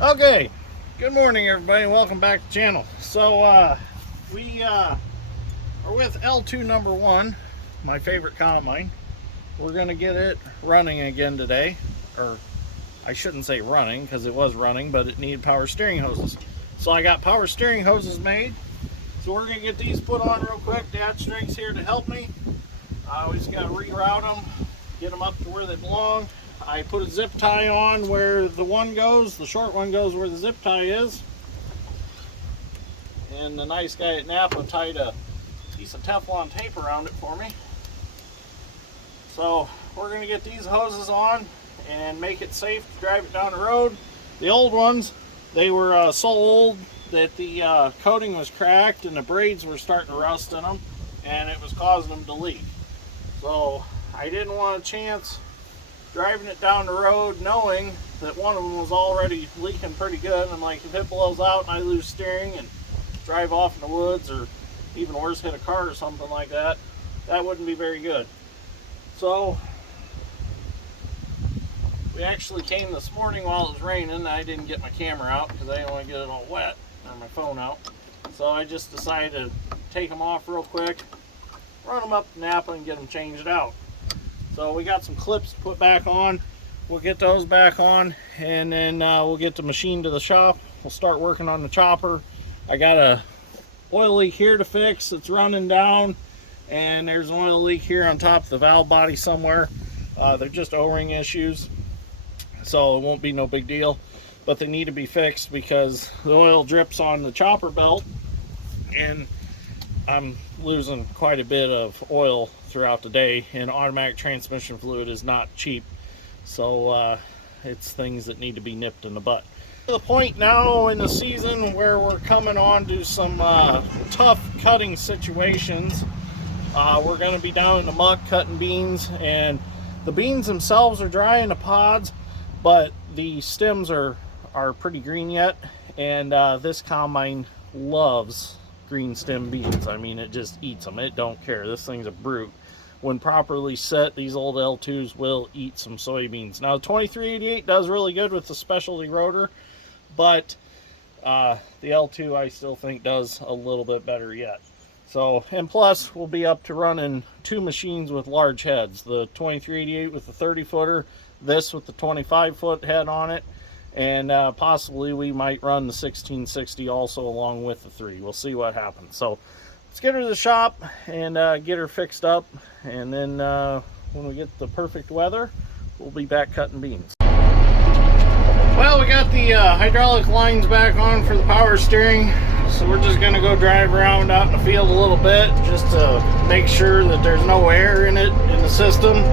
Okay, good morning everybody, welcome back to the channel. So we are with L2 number 1, my favorite combine. We're going to get it running again today, or I shouldn't say running because it was running, but it needed power steering hoses. So I got power steering hoses made. So we're going to get these put on real quick. Dad String's here to help me. We just got to reroute them, get them up to where they belong. I put a zip tie on where the one goes, the short one goes where the zip tie is. And the nice guy at Napa tied a piece of Teflon tape around it for me. So we're going to get these hoses on and make it safe to drive it down the road. The old ones, they were so old that the coating was cracked and the braids were starting to rust in them, and it was causing them to leak. So I didn't want a chance driving it down the road knowing that one of them was already leaking pretty good. I'm like, if it blows out and I lose steering and drive off in the woods, or even worse, hit a car or something like that, that wouldn't be very good. So we actually came this morning while it was raining. I didn't get my camera out because I didn't want to get it all wet, or my phone out. So I just decided to take them off real quick, run them up to Napa and get them changed out. So we got some clips to put back on. We'll get those back on, and then we'll get the machine to the shop. We'll start working on the chopper. I got a oil leak here to fix. It's running down, and there's an oil leak here on top of the valve body somewhere. They're just O-ring issues, so it won't be no big deal, but they need to be fixed because the oil drips on the chopper belt, and I'm losing quite a bit of oil throughout the day, and automatic transmission fluid is not cheap. So it's things that need to be nipped in the butt. To the point now in the season where we're coming on to some tough cutting situations. We're going to be down in the muck cutting beans, and the beans themselves are dry in the pods, but the stems are pretty green yet, and this combine loves green stem beans. I mean, it just eats them. It don't care. This thing's a brute. When properly set, these old L2s will eat some soybeans. Now, the 2388 does really good with the specialty rotor, but the L2 I still think does a little bit better yet. So, and plus, we'll be up to running 2 machines with large heads. The 2388 with the 30-footer, this with the 25-foot head on it, and possibly we might run the 1660 also along with the 3. We'll see what happens. So let's get her to the shop and get her fixed up, and then when we get the perfect weather, we'll be back cutting beans. Well, we got the hydraulic lines back on for the power steering, so we're just going to go drive around out in the field a little bit just to make sure that there's no air in it, in the system.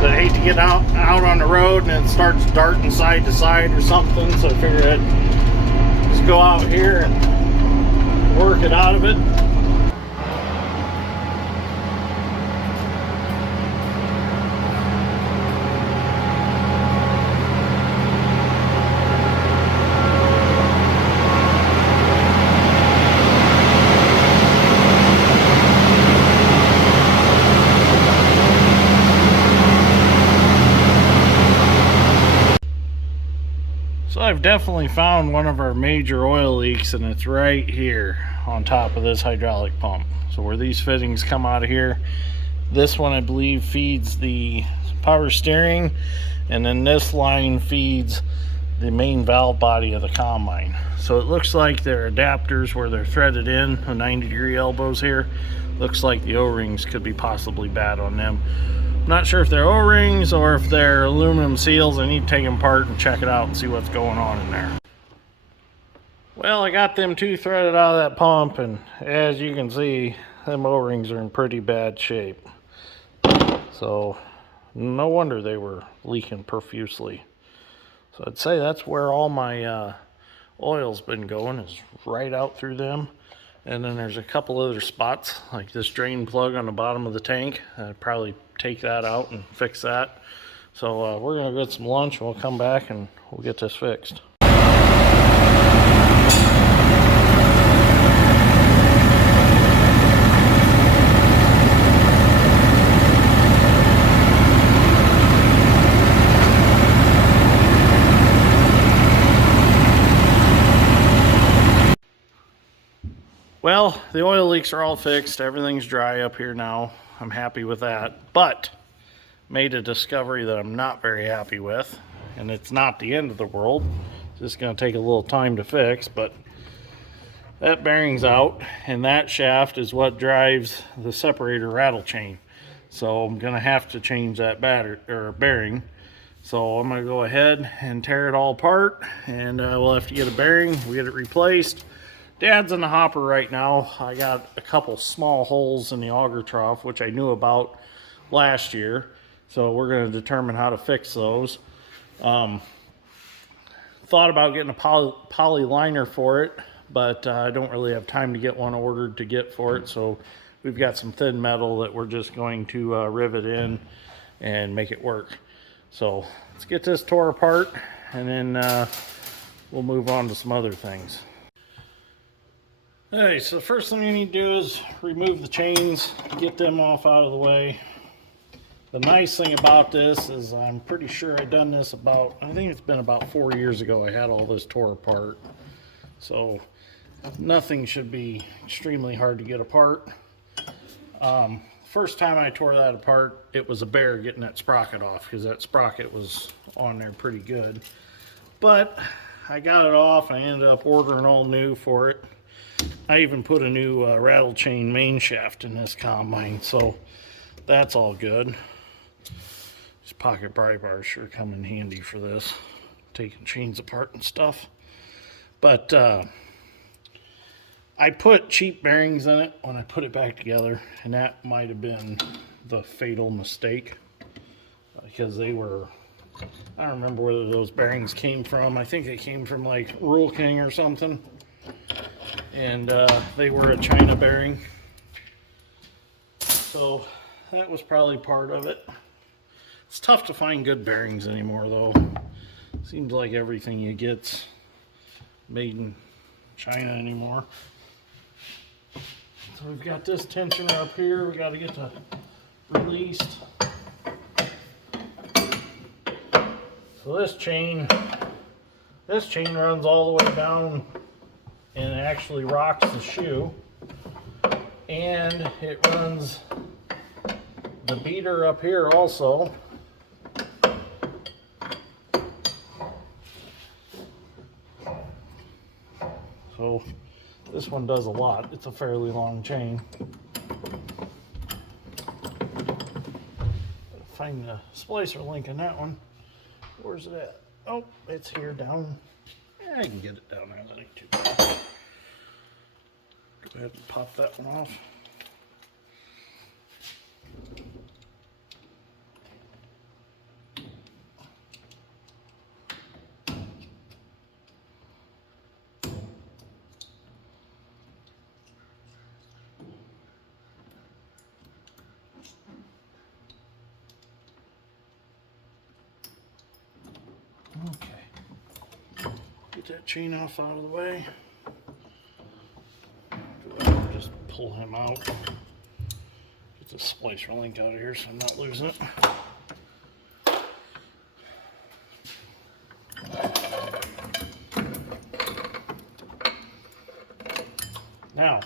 I hate to get out on the road and it starts darting side to side or something, so I figured I'd just go out here and work it out of it. So I've definitely found one of our major oil leaks, and it's right here on top of this hydraulic pump. So where these fittings come out of here, this one I believe feeds the power steering, and then this line feeds the main valve body of the combine. So it looks like they're adapters where they're threaded in, the 90-degree elbows here. Looks like the O-rings could be possibly bad on them. Not sure if they're O-rings or if they're aluminum seals. I need to take them apart and check it out and see what's going on in there. Well, I got them 2 threaded out of that pump, and as you can see, them O-rings are in pretty bad shape. So no wonder they were leaking profusely. So I'd say that's where all my oil's been going, is right out through them. And then there's a couple other spots, like this drain plug on the bottom of the tank. I'd probably take that out and fix that. So we're gonna get some lunch, and we'll come back and we'll get this fixed. Well, the oil leaks are all fixed. Everything's dry up here now. I'm happy with that. But made a discovery that I'm not very happy with. And it's not the end of the world. It's just going to take a little time to fix. But that bearing's out. And that shaft is what drives the separator rattle chain. So I'm going to have to change that bearing. So I'm going to go ahead and tear it all apart. And we'll have to get a bearing. We'll get it replaced. Dad's in the hopper right now. I got a couple small holes in the auger trough, which I knew about last year. So we're going to determine how to fix those. Thought about getting a poly liner for it, but I don't really have time to get one ordered to get for it. So we've got some thin metal that we're just going to rivet in and make it work. So let's get this tore apart, and then we'll move on to some other things. Alright, so the first thing you need to do is remove the chains, get them off out of the way. The nice thing about this is I'm pretty sure I done this I think it's been about 4 years ago I had all this tore apart. So nothing should be extremely hard to get apart. First time I tore that apart, it was a bear getting that sprocket off, because that sprocket was on there pretty good. But I got it off. I ended up ordering all new for it. I even put a new rattle chain main shaft in this combine, so that's all good. These pocket pry bars sure come in handy for this, taking chains apart and stuff. But I put cheap bearings in it when I put it back together, and that might have been the fatal mistake, because they were, I don't remember whether those bearings came from, I think they came from like Rural King or something. And they were a China bearing, so that was probably part of it. It's tough to find good bearings anymore, though. Seems like everything you get's made in China anymore. So we've got this tensioner up here. We got to get the released. So this chain runs all the way down and it actually rocks the shoe, and it runs the beater up here also. So this one does a lot. It's a fairly long chain. Find the splicer link in that one. Where's it at? Oh, it's here down. I can get it down there. That ain't too bad. Go ahead and pop that one off. Okay. Get that chain off out of the way. Just pull him out. Get the splicer link out of here so I'm not losing it. Now,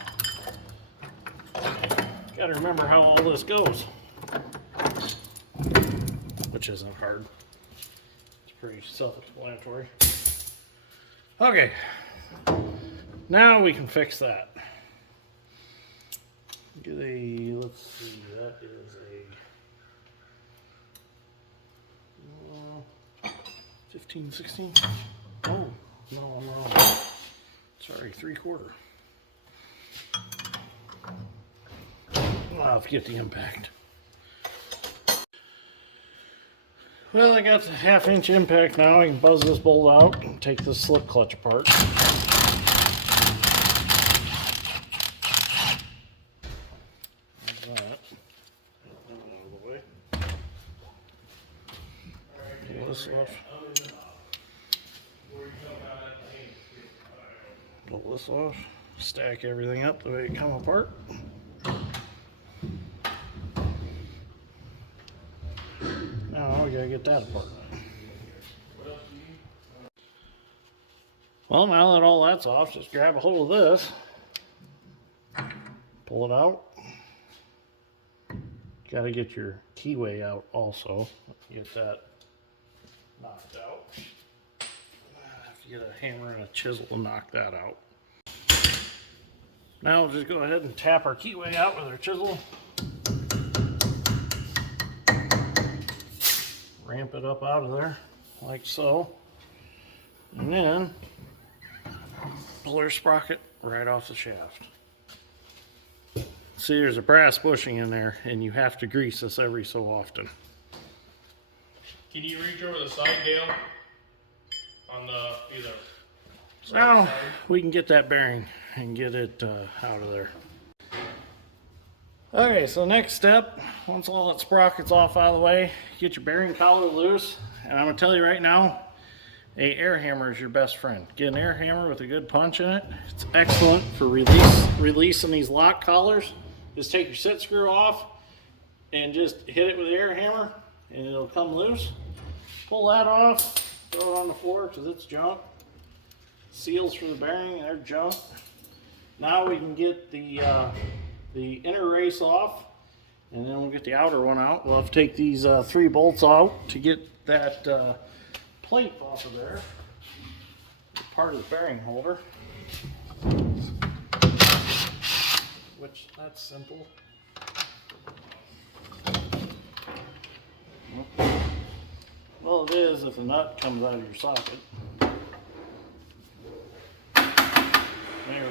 got to remember how all this goes, which isn't hard. It's pretty self-explanatory. Okay, now we can fix that. Get a, let's see, that is a 15, 16. Oh, no, I'm wrong. Sorry, 3/4. I'll have to get the impact. Well, I got the 1/2 inch impact now. I can buzz this bolt out and take this slip clutch apart. Pull this off. Pull this off. Stack everything up the way it come apart. Now we gotta get that apart. Well, now that all that's off, just grab a hold of this. pull it out. Got to get your keyway out also. Get that knocked out. If you get a hammer and a chisel to knock that out. Now we'll just go ahead and tap our keyway out with our chisel. Ramp it up out of there like so. And then pull our sprocket right off the shaft. See, there's a brass bushing in there, and you have to grease this every so often. Can you reach over the side, Dale? On the either. Now we can get that bearing and get it out of there. Okay, so next step, once all that sprocket's off out of the way, get your bearing collar loose. And I'm gonna tell you right now, a air hammer is your best friend. Get an air hammer with a good punch in it. It's excellent for releasing these lock collars. Just take your set screw off and just hit it with the air hammer and it'll come loose. Pull that off, throw it on the floor because it's junk. Seals for the bearing, they're junk. Now we can get the inner race off, and then we'll get the outer one out. We'll have to take these 3 bolts out to get that plate off of there. Part of the bearing holder. Which, that's simple. Well, it is if the nut comes out of your socket. There we go.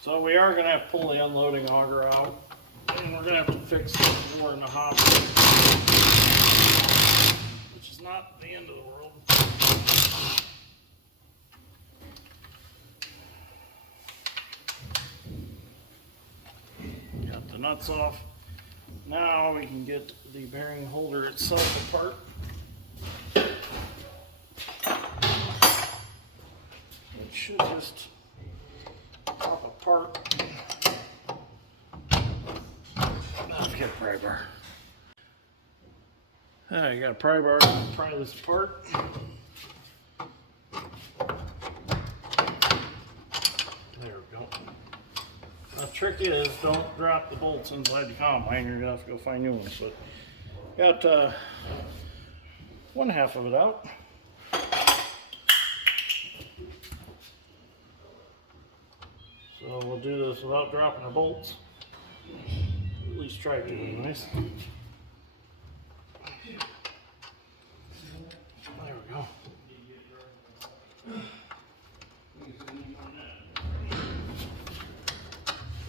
So we are going to have to pull the unloading auger out, and we're going to have to fix the door in the hopper, which is not the end of the world. Got the nuts off. Now we can get the bearing holder itself apart. It should just pop apart. Let's get a pry bar. You got a pry bar to pry this apart. There we go. The trick is don't drop the bolts inside the combine. You're gonna have to go find new ones. But got one half of it out. So we'll do this without dropping our bolts. At least try to, anyways. There we go.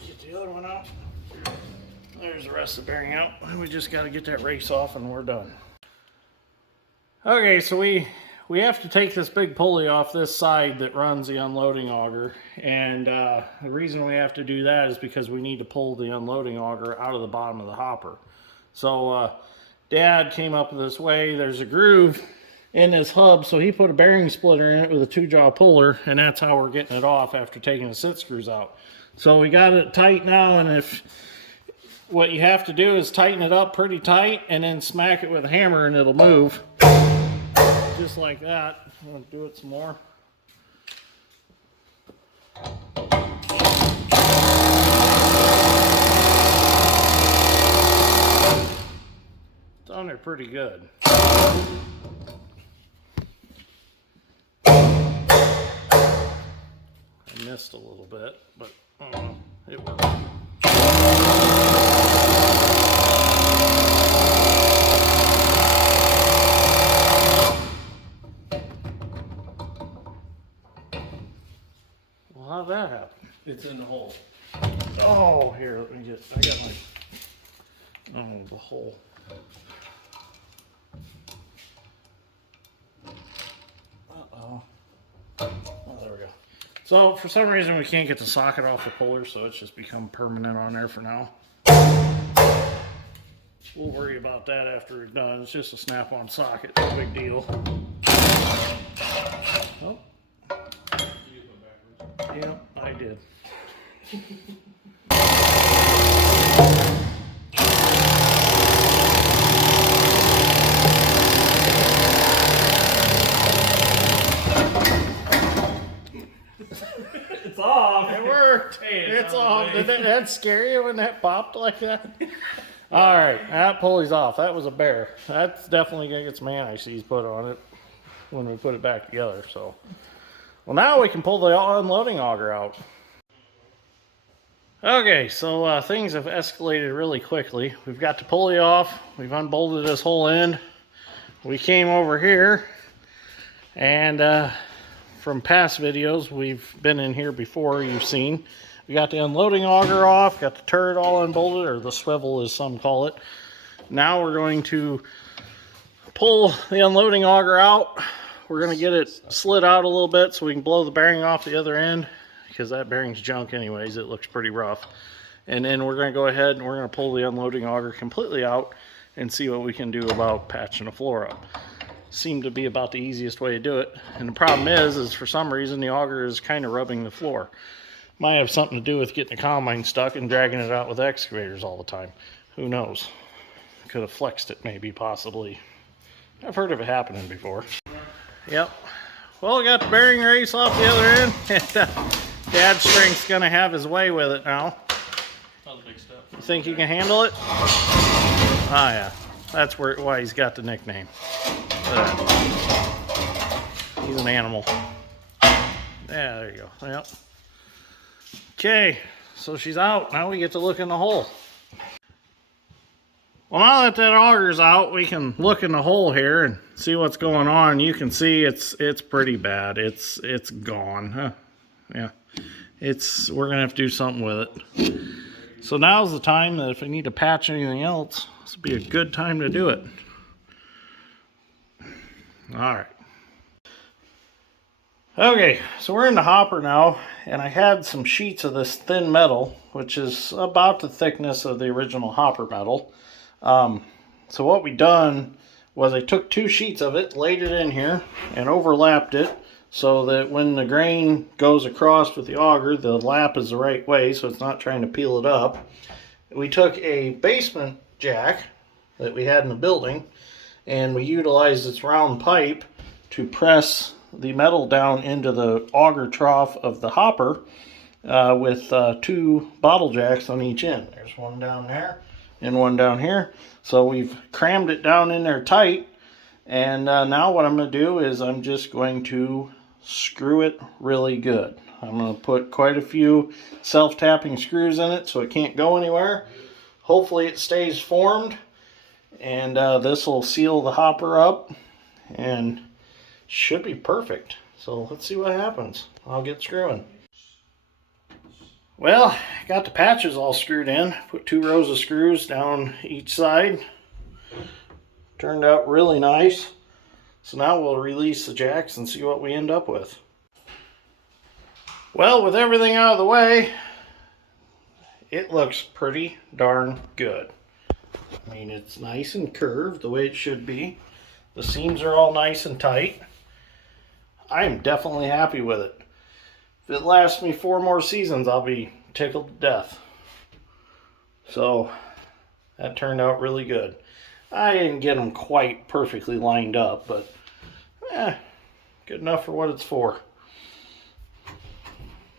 Get the other one out. There's the rest of the bearing out. We just got to get that race off and we're done. Okay, so we have to take this big pulley off this side that runs the unloading auger, and the reason we have to do that is because we need to pull the unloading auger out of the bottom of the hopper. So Dad came up with this way. There's a groove in this hub, so he put a bearing splitter in it with a 2-jaw puller, and that's how we're getting it off after taking the sit screws out. So we got it tight now, and what you have to do is tighten it up pretty tight and then smack it with a hammer and it'll move. Just like that. I'm going to do it some more. It's on there pretty good. I missed a little bit, but it worked. How'd that happen? It's in the hole. Oh, here, let me get, I got my, the hole. Uh-oh. Oh, there we go. So, for some reason, we can't get the socket off the puller, so it's just become permanent on there for now. We'll worry about that after we're done. It's just a snap-on socket, no big deal. Oh. Yeah, I did. worked. Hey, It's off. Did that scare you when that popped like that? All right, that pulley's off. That was a bear. That's definitely gonna get some anti-seize put on it when we put it back together. So, well, now we can pull the unloading auger out. Okay, so things have escalated really quickly. We've got the pulley off. We've unbolted this whole end. We came over here, and from past videos, we've been in here before, you've seen. We got the unloading auger off, got the turret all unbolted, or the swivel as some call it. Now we're going to pull the unloading auger out. We're going to get it slid out a little bit so we can blow the bearing off the other end, because that bearing's junk anyways. It looks pretty rough. And then we're going to go ahead and we're going to pull the unloading auger completely out and see what we can do about patching the floor up. Seemed to be about the easiest way to do it. And the problem is for some reason the auger is kind of rubbing the floor. Might have something to do with getting the combine stuck and dragging it out with excavators all the time. Who knows? Could have flexed it maybe, possibly. I've heard of it happening before. Yep. Well, we got the bearing race off the other end. Dad's strength's gonna have his way with it now. That was a big step. You think you can handle it? Oh yeah. That's why he's got the nickname. He's an animal. Yeah, there you go. Yep. Okay, so she's out. Now we get to look in the hole. Well, now that auger's out, we can look in the hole here and see what's going on. You can see it's pretty bad. It's gone. Huh. Yeah. We're gonna have to do something with it. So now's the time that if I need to patch anything else, this would be a good time to do it. All right. Okay, so we're in the hopper now, and I had some sheets of this thin metal, which is about the thickness of the original hopper metal. So what we done was I took 2 sheets of it, laid it in here, and overlapped it so that when the grain goes across with the auger, the lap is the right way, so it's not trying to peel it up. We took a basement jack that we had in the building, and we utilized this round pipe to press the metal down into the auger trough of the hopper with 2 bottle jacks on each end. There's one down there and one down here. So we've crammed it down in there tight, and now what I'm going to do is I'm just going to screw it really good. I'm going to put quite a few self-tapping screws in it so it can't go anywhere. Hopefully it stays formed, and this will seal the hopper up and should be perfect. So let's see what happens. I'll get screwing. Well, I got the patches all screwed in. Put 2 rows of screws down each side. Turned out really nice. So now we'll release the jacks and see what we end up with. Well, with everything out of the way, it looks pretty darn good. I mean, it's nice and curved the way it should be. The seams are all nice and tight. I'm definitely happy with it. If it lasts me 4 more seasons, I'll be tickled to death. So that turned out really good. I didn't get them quite perfectly lined up, but good enough for what it's for.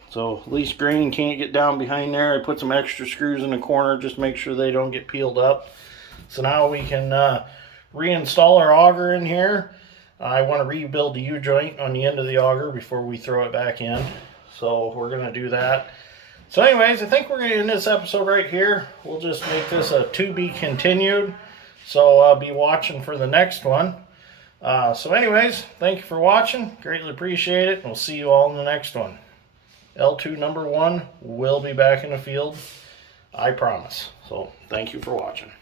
So at least grain can't get down behind there. I put some extra screws in the corner just to make sure they don't get peeled up. So now we can reinstall our auger in here. I want to rebuild the U-joint on the end of the auger before we throw it back in. So we're going to do that. So anyways, I think we're going to end this episode right here. We'll just make this a to be continued. So I'll be watching for the next one. So anyways, thank you for watching. Greatly appreciate it. And we'll see you all in the next one. L2 number 1 will be back in the field. I promise. So thank you for watching.